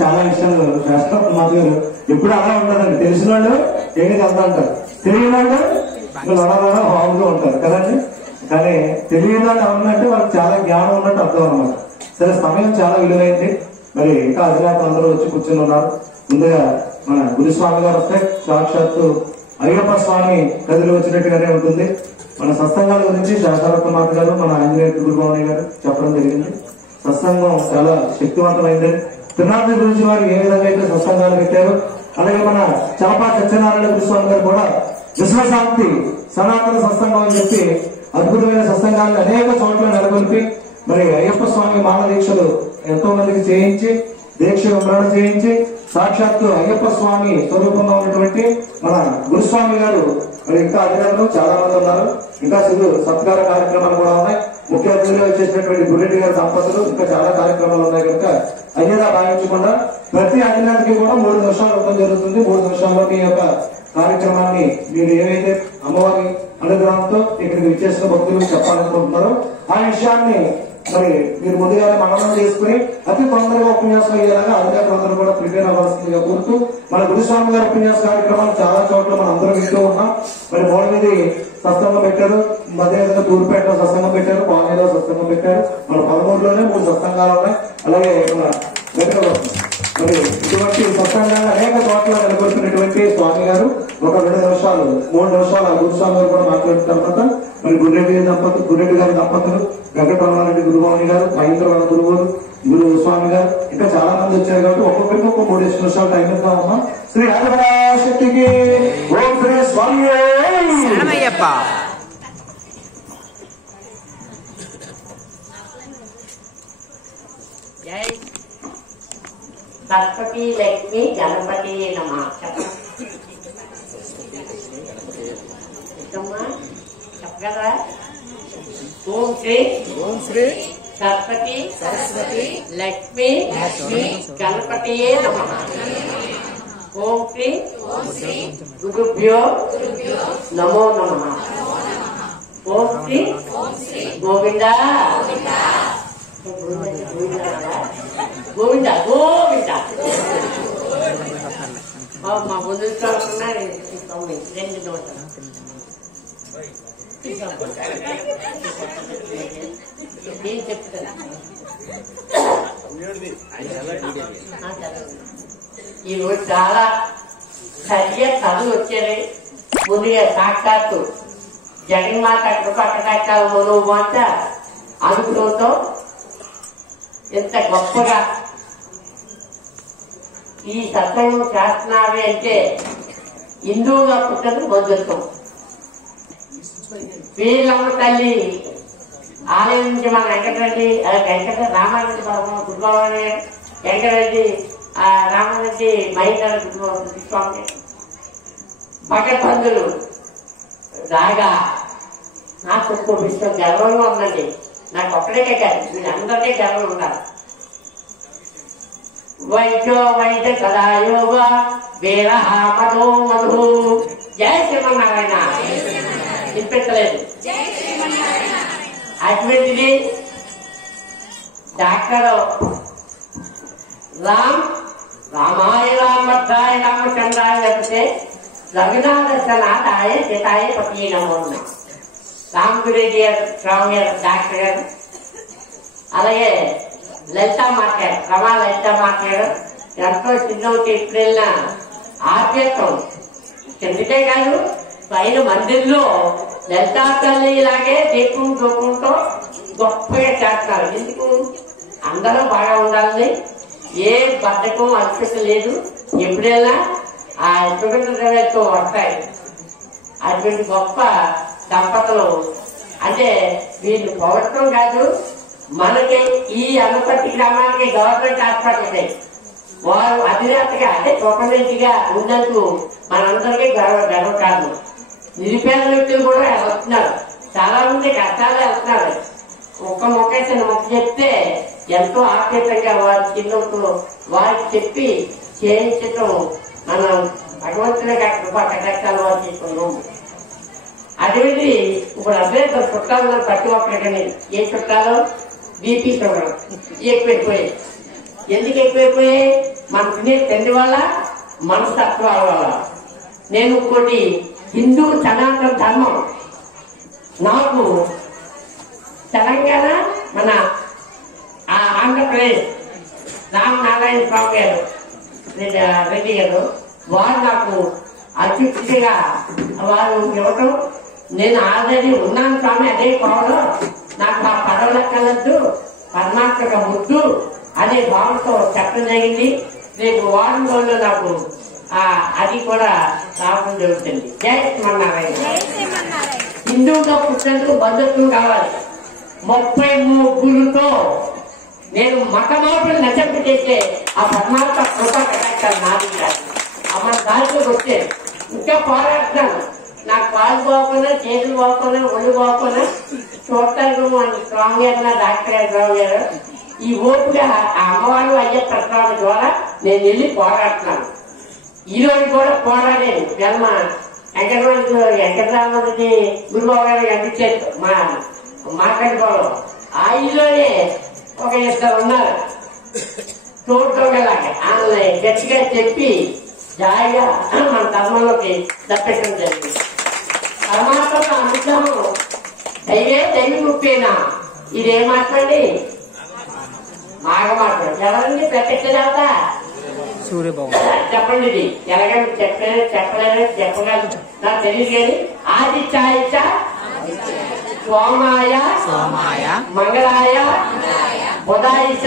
చాలా ఇష్టం శాస్త్రం మాకు ఎప్పుడు అలా ఉంటుందండి. తెలిసిన వాళ్ళు ఏమి వెళ్తా అంటారు, తెలియని వాళ్ళు లడలడ బాగుతూ ఉంటారు కదండి. కానీ తెలియని వాళ్ళు ఎవరంటే వాళ్ళకి చాలా జ్ఞానం ఉన్నట్టు అర్థం అన్నమాట. సరే, సమయం చాలా విలువైంది. మరి ఇంకా అధికారులు అందరూ వచ్చి కూర్చుని ఉన్నారు. ముందుగా మన గురుస్వామి గారు వస్తే సాక్షాత్తు అయ్యప్ప స్వామి గదిలో వచ్చినట్టుగానే ఉంటుంది. మన సత్సంగాల గురించి శాస్త్రరత్న మాత గారు, మన ఆంజనేయ గురుభవని గారు చెప్పడం జరిగింది. సత్సంగం చాలా శక్తివంతమైంది. తిరునాథ గురించి వారు ఏ విధంగా అయితే సత్సంగాలు పెట్టారు, అలాగే మన చలపా సత్యనారాయణ గురుస్వామి గారు కూడా విశ్వశాంతి సనాతన సత్సంగం అని చెప్పి అద్భుతమైన సత్సంగాలను అనేక చోట్ల నెలకొల్పి మరి అయ్యప్ప స్వామి మాల దీక్షలు ఎంతో మందికి చేయించి, దీక్ష వివరణ చేయించి, సాక్షాత్తు అయ్యప్ప స్వామి స్వరూపంగా ఉన్నటువంటి మన గురుస్వామి గారు మరి ఇంకా అధికారులు చాలా మంది ఉన్నారు. ఇంకా సత్కార కార్యక్రమాలు కూడా ఉన్నాయి. ముఖ్య అతిథిగా వచ్చేసినటువంటి గురెడ్డి గారి దంపతులు, ఇంకా చాలా కార్యక్రమాలు ఉన్నాయి కనుక అయ్యేలా భావించకుండా ప్రతి అధికారికి కూడా 3 నిమిషాలు ఇవ్వడం జరుగుతుంది. 3 నిమిషాల్లో మీ యొక్క కార్యక్రమాన్ని మీరు ఏవైతే అమ్మవారి అనుగ్రహంతో ఇక్కడికి విచ్చేసిన భక్తులకు చెప్పాలనుకుంటున్నారో ఆ విషయాన్ని మరి మీరు ముందుగానే మననం చేసుకుని అతి తొందరగా ఉపన్యాసం అయ్యేలాగా అధికారులందరూ కూడా ప్రిపేర్ అవ్వాల్సిందిగా కోరుతూ, మన గురుస్వామి గారి ఉపన్యాస కార్యక్రమాలు చాలా చోట్ల మనం అందరూ వింటూ ఉన్నాం. మరి మోడమిది సత్సంగం పెట్టారు, మధ్య తూర్పేటలో సత్సంగం పెట్టారు, పానేలో సత్సంగం పెట్టారు. మన 13లోనే 3 సత్సంగాలు ఉన్నాయి. అలాగే మన మరి ఇటువంటి సత్సంగాన్ని అనేక చోట్ల నెలకొల్పినటువంటి స్వామి గారు ఒక 2 నిమిషాలు 3 నిమిషాలు ఆ గురుస్వామి గారు కూడా మాట్లాడిన తర్వాత మరి గురెడ్డి గారి దంపతులు, వెంకటరమణారెడ్డి గురుభవని గారు, మహేంద్రవర గురువులు, గురుస్వామి గారు ఇంకా చాలా మంది వచ్చారు కాబట్టి ఒక్కొక్కరికి ఒక 3 నిమిషాలు టైం ఇస్తా ఉన్నాం. శ్రీ హరిపరాశక్తికి ఓం శ్రీ స్వామి శరణమయ్యప్ప. జై సరస్వతి లక్ష్మి గణపతి నమః. చెప్పగలరా? ఓం శ్రీ సరస్వతి లక్ష్మి గణపతి నమః. ఓం శ్రీ గురుభ్యో నమో నమః. ఓం శ్రీ గోవింద గోవింద గోవింద. మా ముందు చూస్తున్నారు 2 నోట్లు. ఏం చెప్తారా? ఈరోజు చాలా సరిగ్గా చదువు వచ్చేది. ముందుగా సాక్షాత్తు జగన్మాత కృపకటాక్షాలు మనోమాత అనుగ్రహంతో ఎంత గొప్పగా ఈ సత్సంగం చేస్తున్నావి అంటే హిందువుగా పుట్టదు బంధుత్వం. వీళ్ళమ్మ తల్లి ఆలయం నుంచి మన రామారెడ్డి గురుభవని, వెంకటరెడ్డి రామారెడ్డి, మహేంద్ర స్వామి భగత్బంధులు రాగా నాకు ఒక్క విషయం గర్వంగా ఉందండి. నాకు ఒక్కడికే కాదు, వీళ్ళందరికీ గర్వం ఉండాలి. వైద్యో వైద్య సదాయోగ వీరహ మధో మధు. జయ శ్రీమన్నారాయణ. వినిపించలేదు. అటువంటిది డాక్టర్ రామాయ రామభద్రాయ రామచంద్రాయ లేకపోతే రఘునాథనాథాయ సీతాయ పతి నమో. రామగురెడ్డి గారు, స్వామి గారు, డాక్టర్ గారు, అలాగే లలితా మాట్లాడారు, రమా లలితా మాట్లాడారు. ఎంతో చిన్నోటి ఇప్పుడు వెళ్ళిన ఆప్యత్వం చెందితే కాదు, పైన మందిర్లో లలితా తల్లి ఇలాగే దీపం దూపంతో గొప్పగా చేస్తారు. ఎందుకు? అందరూ బాగా ఉండాలని, ఏ బద్ధకం అలసట లేదు. ఎప్పుడైనా ఆ సుగంధతో వస్తాయి. అటువంటి గొప్ప దంపతులు అంటే వీళ్ళు పొగడటం కాదు, మనకి ఈ అన్నపర్తి గ్రామానికి గవర్నమెంట్ హాస్పిటల్ ఉన్నాయి. వారు అధినేతగా అంటే గవర్నమెంట్గా ఉన్నందుకు మనందరికీ గర్వకారణం. నిరుపేద వ్యక్తులు కూడా వస్తున్నారు, చాలా మంది కష్టాలే వస్తున్నారు. ఒక్క మొక్క చెప్తే ఎంతో ఆప్యాయంగా వారి చిన్నతో వారికి చెప్పి చేయించటం మనం భగవంతుని కృప కటాక్షాలు వారు చేసుకున్నాము. అటువంటి ఇప్పుడు అదే చుట్టాలు ప్రతి ఒక్కరికని ఏ చుట్టాలో బీపీ షుగర్ ఎక్కువైపోయాయి. ఎందుకు ఎక్కువైపోయాయి? మన తినే తిండి వల్ల, మనస్తత్వాల వల్ల. నేను ఇంకోటి, హిందూ సనాతన ధర్మం నాకు తెలంగాణ, మన ఆంధ్రప్రదేశ్ రామనారాయణ స్వామి గారు, రెడ్డి గారు, వారు నాకు అత్యుక్తిగా వారు ఇవ్వటం, నేను ఆల్రెడీ ఉన్నాను స్వామి అదే కోవలో, నాకు ఆ పడవల కలద్దు, పరమాత్మక ముద్దు అనే భావంతో చెప్పడం జరిగింది. రేపు వారం రోజుల్లో నాకు అది కూడా రావడం జరుగుతుంది. జై శ్రీమన్నారాయణ. హిందువుగా పుట్టినందుకు బంధుత్వం కావాలి. 33 నేను మతమార్పులు నచ్చంపు చేస్తే ఆ పరమాత్మ కృప కటాక్షాలు నాది కాదు. మన దారిలోకి వచ్చే ఇంకా పోరాడుతున్నాను. నాకు కాలు పోకుండా, చేతులు పోకుండా, ఒళ్ళు పోకుండా చూడటానికి స్ట్రాంగ్ అయినా డాక్టర్ రావు గారు ఈ ఓపుగా ఆ అమ్మవారు అయ్యే ప్రస్తావన ద్వారా నేను వెళ్ళి పోరాడుతున్నాను. ఈ రోజు కూడా పోరాడాను. జన్మ వెంకటరామరెడ్డి గురుబాబు గారు అందించారు మాట్లాడుకోవడం. ఆ ఇల్లులోనే ఒక 2 ఉన్నారు తోడుకోగలాగా. ఆమె గట్టిగా చెప్పి జాయిగా మన ధర్మంలోకి తప్పెట్టడం జరిగింది. పరమాత్మ అనుగ్రహం దైవే దైవ ముప్పేనా, ఇదేం మాట్లాడి మాగ మాట్లాడు. ఎవరండి ప్రత్యక్ష దేవత? సూర్యబాబు. చెప్పండి. ఇది ఎలాగంటే చెప్పలేదు, చెప్పగలరు నాకు తెలియదు. కానీ ఆదిత్యాయ సోమాయ మంగళాయ బుధాయిష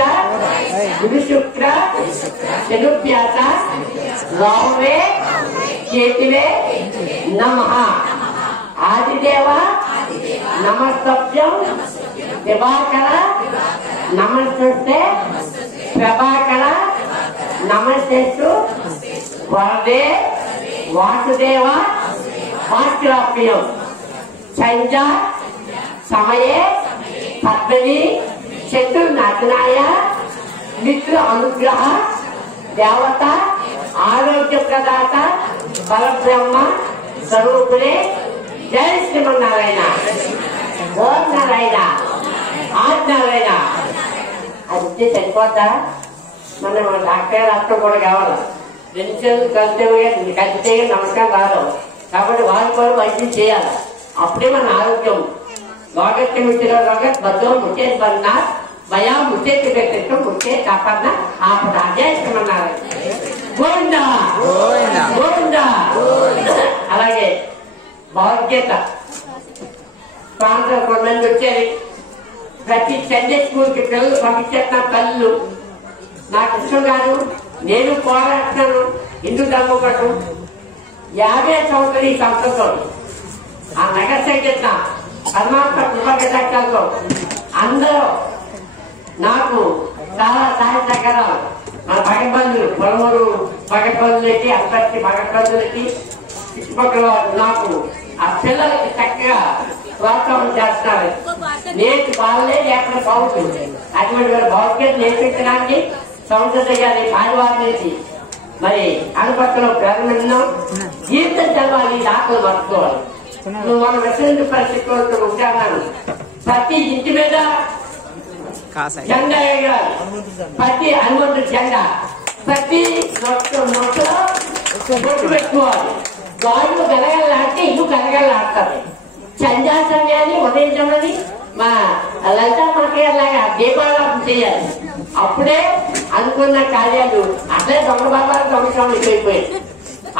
గురు శుక్ర శనుభ్యాస రాహువే కేతువే నమః. ఆదిదేవ నమస్తభ్యం దివాకర నమస్తే ప్రభాకర నమస్తేస్తు వరదే వాసుదేవ వాక్యాప్యం సంజ సమయే పద్మిని చతుర్నాథనాయ మిత్ర అనుగ్రహ దేవత ఆరోగ్య ప్రదాత పరబ్రహ్మ స్వరూపుడే. జై శ్రీమన్నారాయణ. ఓం నారాయణ ఆజ్ఞారాయణ. అది ఇచ్చే సరిపోతా? మన డాక్టర్ అర్థం కూడా కావాలి. 2 చేతులు కలిస్తే నమస్కారం రాదు. కాబట్టి వాళ్ళు కూడా వైద్యం చేయాలి. అప్పుడే మన ఆరోగ్యం. లోకత్య ముట్టిలో లోకత్ బద్దం ముట్టే బన్నా భయా ముట్టే పెట్టడం ముట్టే కాపాడిన ఆపద. అజయ్ శ్రీమన్నారాయణ. గోవిందా గోవిందా. అలాగే భగవద్గీత ప్రాంతం కొంతమంది వచ్చేది. ప్రతి సండే స్కూల్ కి పిల్లలు పంపించేస్తున్న తల్లు నాకు ఇష్టం కాదు. నేను పోరాడుతున్నాను హిందూ ధర్మం పట్టు. 50 సంవత్సరాలు ఈ సంవత్సరంతో ఆ నగర సంగీత పరమాత్మ కృపకటాక్షాలతో అందరూ నాకు చాలా సహాయకరాలు. మన భగబంధులు పొలమూరు భగబంధులకి, అంతటి భగబంధులకి, చుట్టుపక్కల నాకు ఆ పిల్లలకి చక్కగా ప్రోత్సాహం చేస్తున్నారు. నేర్చు వాళ్ళే ఎక్కడ బాగుంటుంది. అటువంటి భౌతికత నేర్పించడానికి సంస్కృత గారి ఆదివారం నుంచి మరి అనుపత్తులో ప్రారంభించాం. జీవితం చదవాలి, దాఖలు మర్చుకోవాలి. నువ్వు మన విశ్వ పరిస్థితులు ఉంటాను. ప్రతి ఇంటి మీద జెండా ఎగరాలి. ప్రతి హనుమంతుడి జెండా, ప్రతి నొట్లో బొట్టు పెట్టుకోవాలి. గాజులు గలగలాడితే ఇల్లు గలగలాడతారు. సంధ్యా సమయాన్ని ఉదయించమని మా లలిత మనకేలాగా దీపారాధన చేయాలి. అప్పుడే అనుకున్న కార్యాలు అట్లే దొంగ బాబాలు దొంగ ఎక్కువైపోయాయి.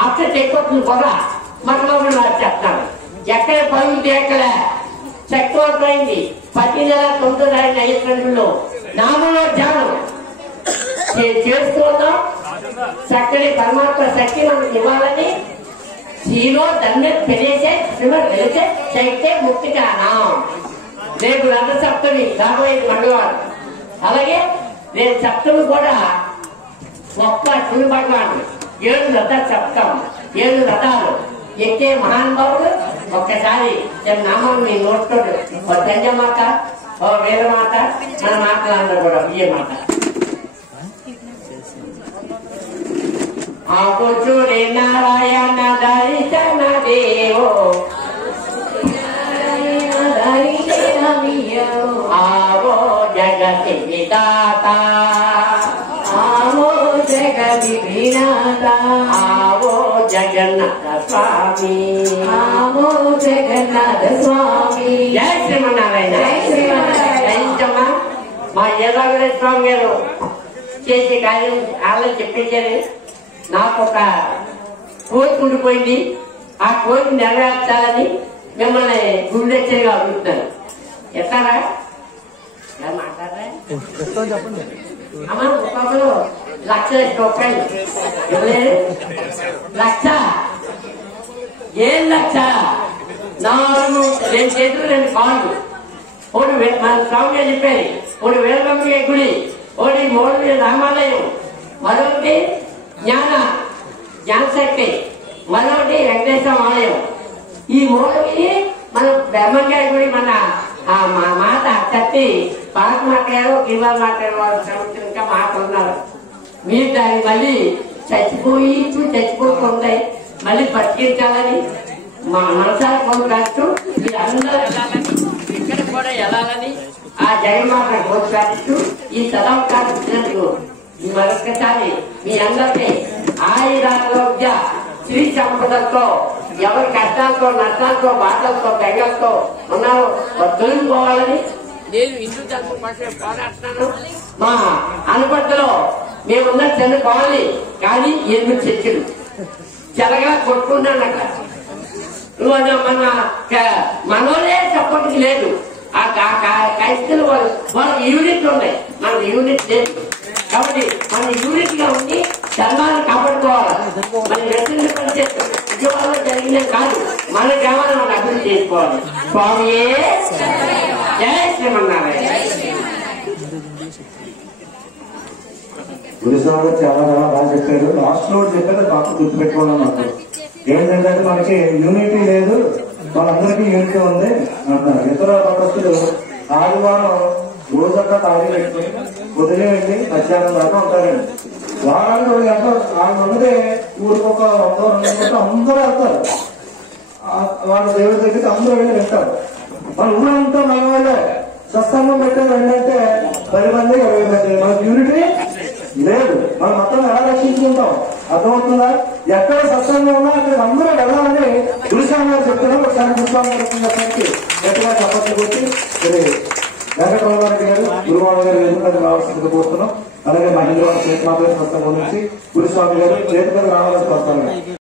అప్పుడు ఎక్కువ కూడా మతబాబులు వారు చెప్తాను. ఎక్కడ పనులు తీయక్కలే శక్తివంతమైంది. ప్రతి నెల 9 తారీఖు 5 గంటల్లో నామంలో ధ్యానం చేస్తూ ఉన్నాం. చక్కని పరమాత్మ శక్తి మనకు ఇవ్వాలని జీరో దండ పెరిగే శ్రీమద్ వెలిచే చైతే ముక్తి కానం. రేపు రథ సప్తమి రాబోయే మంగళవారం. అలాగే రేపు సప్తమి కూడా గొప్ప శివ భగవాన్ 7 రథ సప్తం 7 రథాలు ఎక్కే మహానుభావుడు. ఒక్కసారి నామం మీ నోట్తోడు ఓ జంజమాత, ఓ వేదమాత, మన మాటలందరూ కూడా ఏ మాట ఆకుచూరి నారాయణ దర్శన దేవో ఆవో జగతి విదాత బద్రీనాథ ఆవో జగన్నాథ స్వామి ఆవో జగన్నాథ స్వామి జై శ్రీమన్నారాయణ జయించమ్మా మా యదావరి స్వామి గారు చేసే కార్యం వాళ్ళని చెప్పించారు నాకు ఒక కోరిక ఉండిపోయింది ఆ కోరిక నెరవేర్చాలని మిమ్మల్ని గుండెచ్చరిగా అడుగుతున్నాను ఎట్టారా మాట్లాడరా అమ్మా ఒక్కొక్కరు 1,00,000 రూపాయలు ఇవ్వలేదు 1,00,000 ఏం 1,00,000 4 చేతులు 2 కాళ్ళు ఒకటి మన స్వామిగా చెప్పారు ఒకటి వేలబంగా గుడి ఒకటి 3 రామాలయం మరొకటి జ్ఞానశక్తి మరొకటి వెంకటేశ్వర ఆలయం ఈ 3 మన బ్రహ్మంగారి గుడి మన మా మాత కత్తి పాట మాట్లాడారు గిరివా మాట్లాడారు ఇంకా మాట ఉన్నారు మీరు దాన్ని మళ్ళీ చచ్చిపోకుండా మళ్ళీ బతికించాలని మా మనసారి కోరుకాస్తూ మీరు అందరూ వెళ్ళాలని ఇక్కడ కూడా వెళ్ళాలని ఆ జగన్మాత కోరుకాస్తూ ఈ సదావకాశం ఇచ్చినందుకు మరొకసారి మీ అందరికీ ఆయురారోగ్య శ్రీ సంపదలతో ఎవరి కష్టాలతో నష్టాలతో బాధలతో బెంగలతో ఉన్నారో తొలగిపోవాలని నేను హిందూ ధర్మం కోసం పోరాడుతున్నాను మా అనుపత్తిలో మేమున్న చిన్న కాలనీ కానీ 8 చర్చలు చెలగా కొట్టుకున్నాను అక్కడ మన మనోలే సపోర్ట్కి లేదు ఆ క్రైస్తవులు వాళ్ళ యూనిట్ ఉన్నాయి మనకు యూనిట్ లేదు కాబట్టి మన యూనిట్ గా ఉండి ధర్మాన్ని కాపాడుకోవాలి మన వ్యక్తులు పనిచేస్తూ ఉద్యోగాల్లో జరిగిన కాదు మన గ్రామాన్ని మనం అభివృద్ధి చేసుకోవాలి స్వామియే జై శ్రీమన్నారాయణ గురుస్వామి చాలా బాగా చెప్పారు లాస్ట్ లో చెప్పారు బాగా గుర్తుపెట్టుకోవాలి మాకు ఏంటంటే మనకి యూనిటీ లేదు వాళ్ళందరికీ యూనిటీ ఉంది అంటారు ఇతర భక్తులు ఆదివారం రోజంతా తాళి పెట్టుకుని ఉదయం వెళ్ళి మధ్యాహ్నం దాకా ఉంటారండి వారానికి 2 గంటలు ఆయన ఉన్నదే ఊరికొక 100-200 గంటలు అందరూ వెళ్తారు వాళ్ళ దేవుడి దగ్గరికి అందరూ వెళ్ళి వెళ్తారు మన ఊరంతా మన వాళ్ళే సత్సంగం పెట్టారు ఏంటంటే 10 మంది 20 మంది మనకు యూనిటీ లేదు మనం మొత్తం ఎలా రక్షించుకుంటాం అర్థమవుతుందా ఎక్కడ సత్సంగం ఉన్నా అక్కడ అందరూ వెళ్ళాలని గురుస్వామి గారు చెప్తున్నారు ఒకసారి గురుస్వామి గారు చెప్పడానికి గట్టిగా చప్పట్లు కొట్టి వెంకటరావు గారి గారు గురువాడు గారు ఎదుగుదల రావాల్సిందిగా కోరుతున్నాం అలాగే మహేంద్రవాడ శ్రీమాత సత్సంగం నుంచి గురుస్వామి గారు చేతులకు రావాల్సి వస్తారు